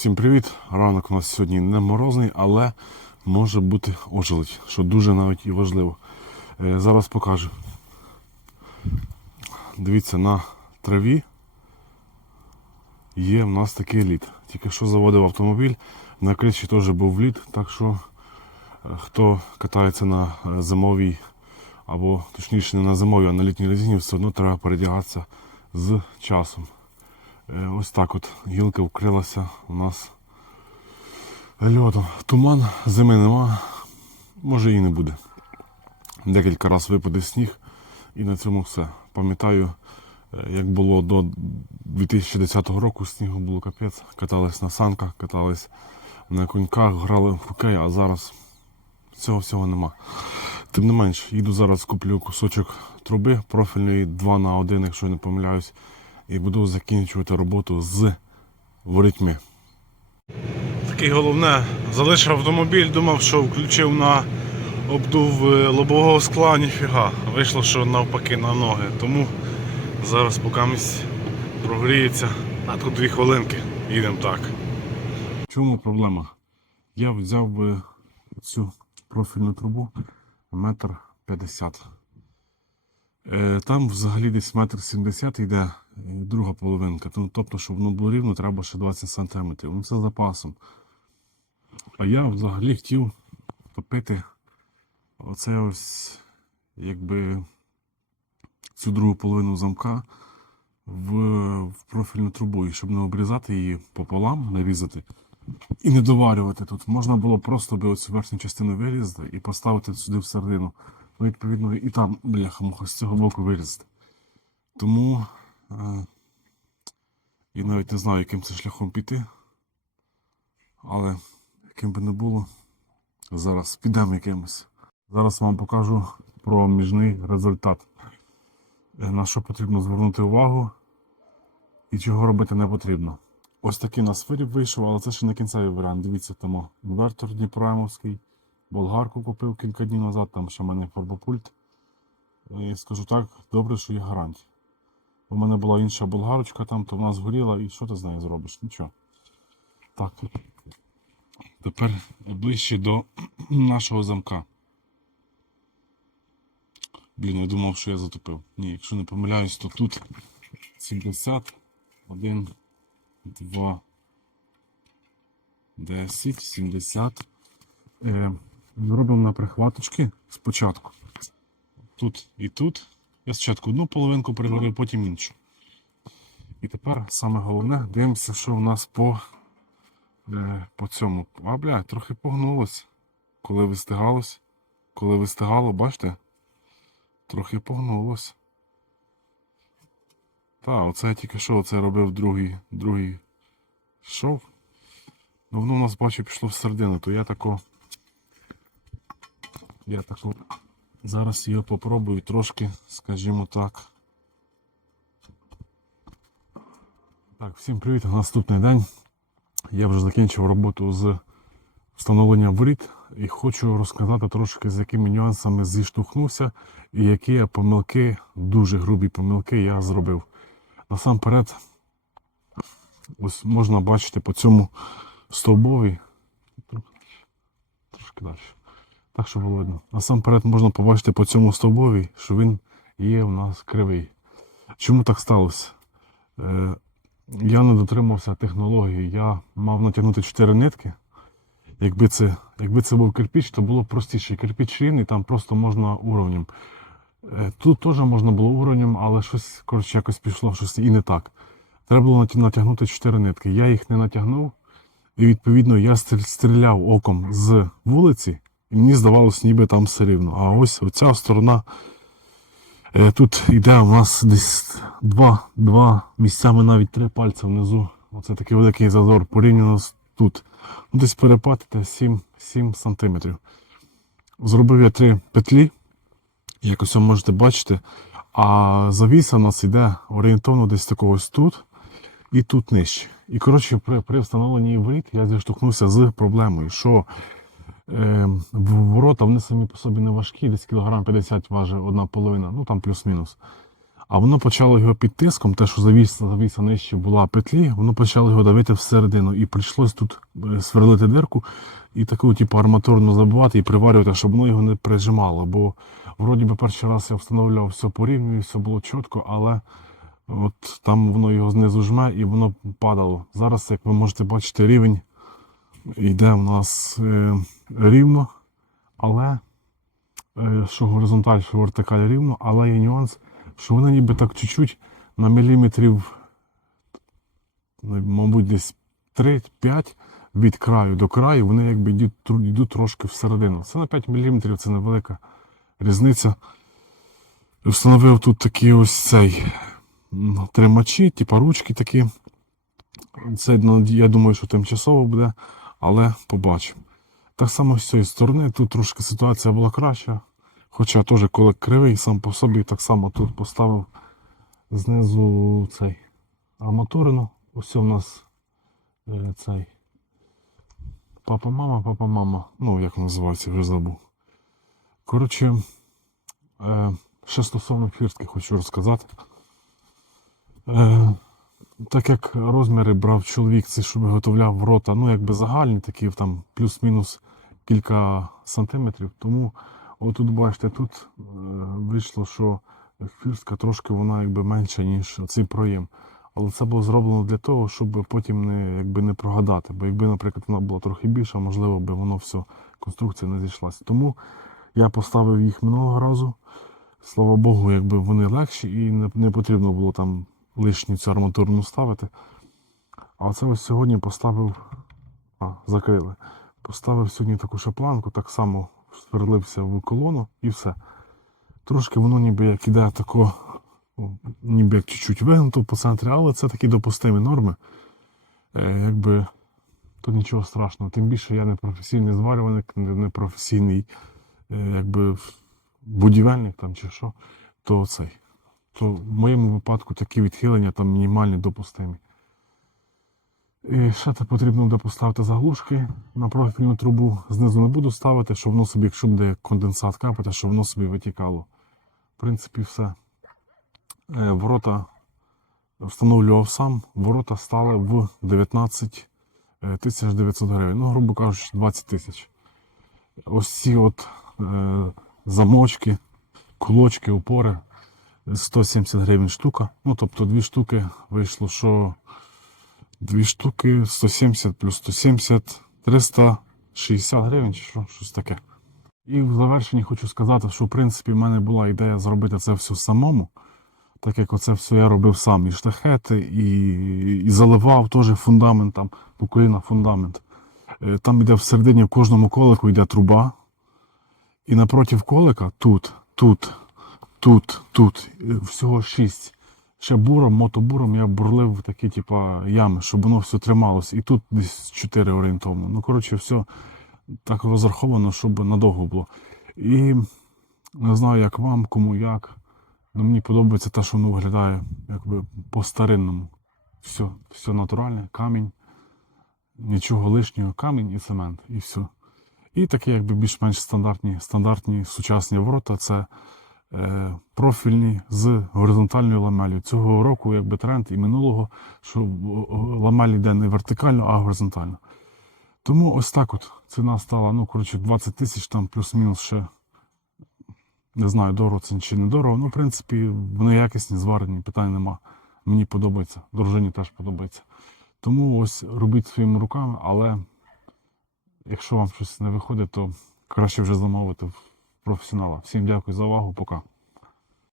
Всім привіт! Ранок у нас сьогодні не морозний, але може бути ожеледь, що дуже навіть і важливо. Е, Зараз покажу. Дивіться, на траві є в нас такий лід. Тільки що заводив автомобіль, на криші теж був лід, так що е, хто катається на е, зимовій, або точніше не на зимовій, а на літній резині, все одно треба передягатися з часом. Е, Ось так от гілка вкрилася у нас льодом. Туман, зими нема, може і не буде. Декілька разів випаде сніг і на цьому все. Пам'ятаю, е, як було до 2010 року, снігу було капець. Катались на санках, катались на коньках, грали в хокей, а зараз цього всього нема. Тим не менш, їду зараз куплю кусочок труби профільної 2 на 1, якщо я не помиляюсь, і буду закінчувати роботу з ворітьми. Таке головне, залишив автомобіль, думав, що включив на обдув е, лобового скла, ніфіга. Вийшло, що навпаки на ноги. Тому зараз поки прогріється, а тут дві хвилинки, їдемо так. В чому проблема? Я взяв би цю профільну трубу метр п'ятдесят. Е, Там взагалі десь метр сімдесят йде друга половинка. Тобто, щоб воно було рівно, треба ще 20 сантиметрів. Ну це запасом. А я взагалі хотів топити оце ось якби цю другу половину замка в, в профільну трубу, і щоб не обрізати її пополам, не різати і не доварювати тут. Можна було просто би оцю верхню частину вирізати і поставити сюди всередину. Ну, відповідно, і там, бляха, муха, з цього боку вирізати. Тому е, я навіть не знаю, яким це шляхом піти. Але яким би не було, зараз підемо якимось. Зараз вам покажу проміжний результат. Е, На що потрібно звернути увагу і чого робити не потрібно. Ось такий нас виріб вийшов, але це ще не кінцевий варіант. Дивіться, тому інвертор Дніпроемовський. Болгарку купив кілька днів назад, там ще в мене фарбопульт. І скажу так, добре, що є гарантія. У мене була інша болгарочка там, то вона згоріла, і що ти з нею зробиш? Нічого. Так. Тепер ближче до нашого замка. Блін, я думав, що я затопив. Ні, якщо не помиляюсь, то тут 70, 1, 2, 10, 70. Е, на прихваточки спочатку. Тут і тут. Я спочатку одну половинку переварив, потім іншу. І тепер саме головне, дивимося, що у нас по, е, по цьому. А, бля, трохи погнулось. Коли вистигалось. Коли вистигало, бачите? Трохи погнулось. Так, оце я тільки що оце робив другий, другий шов. Ну воно у нас бачу пішло в середину, то я тако. Я тако. Зараз його попробую трошки, скажімо так. Так, всім привіт, наступний день. Я вже закінчив роботу з встановлення воріт і хочу розказати трошки, з якими нюансами зіштовхнувся і які я помилки, дуже грубі помилки я зробив. Насамперед, ось можна бачити по цьому стовбові. Трошки далі. Так, щоб було видно. Насамперед можна побачити по цьому стовбові, що він є у нас кривий. Чому так сталося? Е, я не дотримався технології. Я мав натягнути 4 нитки. Якби це, якби це був кирпіч, то було б простіше. Кирпіч рівний, там просто можна уровнем. Е, Тут теж можна було уровнем, але щось коротше, якось пішло щось і не так. Треба було натягнути 4 нитки. Я їх не натягнув, і відповідно я стріляв оком з вулиці, мені здавалось, ніби там все рівно. А ось оця сторона. е, Тут йде у нас десь два, два місцями навіть три пальця внизу. Оце такий великий зазор порівняно з тут. Ну, Десь перепад іде 7, 7 сантиметрів. Зробив я три петлі, як ось можете бачити. А завіса у нас йде орієнтовно десь такого ось тут і тут нижче. І коротше, при, при встановленні воріт я зіштовхнувся з проблемою, що ворота вони самі по собі не важкі, десь кілограм 50 важить одна половина, ну там плюс-мінус. А воно почало його під тиском, те, що завіса, завіса нижче була петлі, воно почало його давити всередину. І прийшлось тут е, сверлити дирку і таку, типу, арматурну забивати і приварювати, щоб воно його не прижимало. Бо вроді би перший раз я встановлював все по рівню, і все було чітко, але от там воно його знизу жме і воно падало. Зараз, як ви можете бачити, рівень йде у нас е, рівно, але е, що горизонталь, що вертикаль рівно, але є нюанс, що вони ніби так чуть-чуть на міліметрів, мабуть, десь 3-5 від краю до краю, вони якби йдуть, йдуть трошки всередину. Це на 5 мм, це невелика різниця. Встановив тут такий ось цей тримачі, типа ручки такі. Це, ну, я думаю, що тимчасово буде, але побачимо. Так само з цієї сторони, тут трошки ситуація була краща. Хоча теж коли кривий сам по собі, так само тут поставив знизу цей арматурину. Ось у нас е, цей папа-мама, папа-мама. Ну, як називається, вже забув. Коротше, е, ще стосовно фіртки хочу розказати. Так як розміри брав чоловік, це що виготовляв в рота, ну якби загальні, такі там плюс-мінус кілька сантиметрів. Тому отут бачите, тут е, вийшло, що фіртка трошки вона якби менша, ніж цей проєм. Але це було зроблено для того, щоб потім не, якби не прогадати. Бо якби, наприклад, вона була трохи більша, можливо, би воно все, конструкція не зійшлася. Тому я поставив їх минулого разу. Слава Богу, якби вони легші і не потрібно було там лишню цю арматурну ставити. А це ось сьогодні поставив. А, закрили. Поставив сьогодні таку шапланку, так само сверлився в колону і все. Трошки воно ніби як іде тако, ніби як чуть-чуть вигнуто по центрі, але це такі допустимі норми. Е, якби то нічого страшного. Тим більше я не професійний зварювальник, не професійний е, якби, будівельник там чи що, то цей. То в моєму випадку такі відхилення там мінімальні допустимі. І ще це потрібно буде поставити заглушки на профільну трубу. Знизу не буду ставити, щоб воно собі, якщо буде конденсат капати, щоб воно собі витікало. В принципі, все. Е, Ворота встановлював сам. Ворота стали в 19 тисяч 900 гривень. Ну, грубо кажучи, 20 тисяч. Ось ці от е, замочки, кулочки, опори 170 гривень штука. Ну, тобто дві штуки вийшло, що Дві штуки 170 плюс 170 360 гривень чи що, щось таке. І в завершенні хочу сказати, що в принципі в мене була ідея зробити це все самому. Так як оце все я робив сам. І штахети, і, і заливав теж фундамент, там, по коліна фундамент. Е, Там іде всередині в кожному колику йде труба. І напротив колика тут, тут, тут, тут, всього шість. Ще буром, мотобуром я бурлив такі, типа, ями, щоб воно все трималось. І тут десь 4 орієнтовно. Ну, коротше, все так розраховано, щоб надовго було. І не знаю, як вам, кому як. але мені подобається те, що воно виглядає якби по-старинному. Все, все натуральне, камінь, нічого лишнього, камінь і цемент, і все. І такі, якби більш-менш стандартні, стандартні сучасні ворота це профільні з горизонтальною ламелью. Цього року якби тренд і минулого, що ламель йде не вертикально, а горизонтально. Тому ось так от ціна стала, ну, коротше, 20 тисяч, там плюс-мінус ще. Не знаю, дорого це чи не дорого. Ну, в принципі, вони якісні, зварені, питань нема. Мені подобається, дружині теж подобається. Тому ось робіть своїми руками, але якщо вам щось не виходить, то краще вже замовити професіонала. Всім дякую за увагу, пока.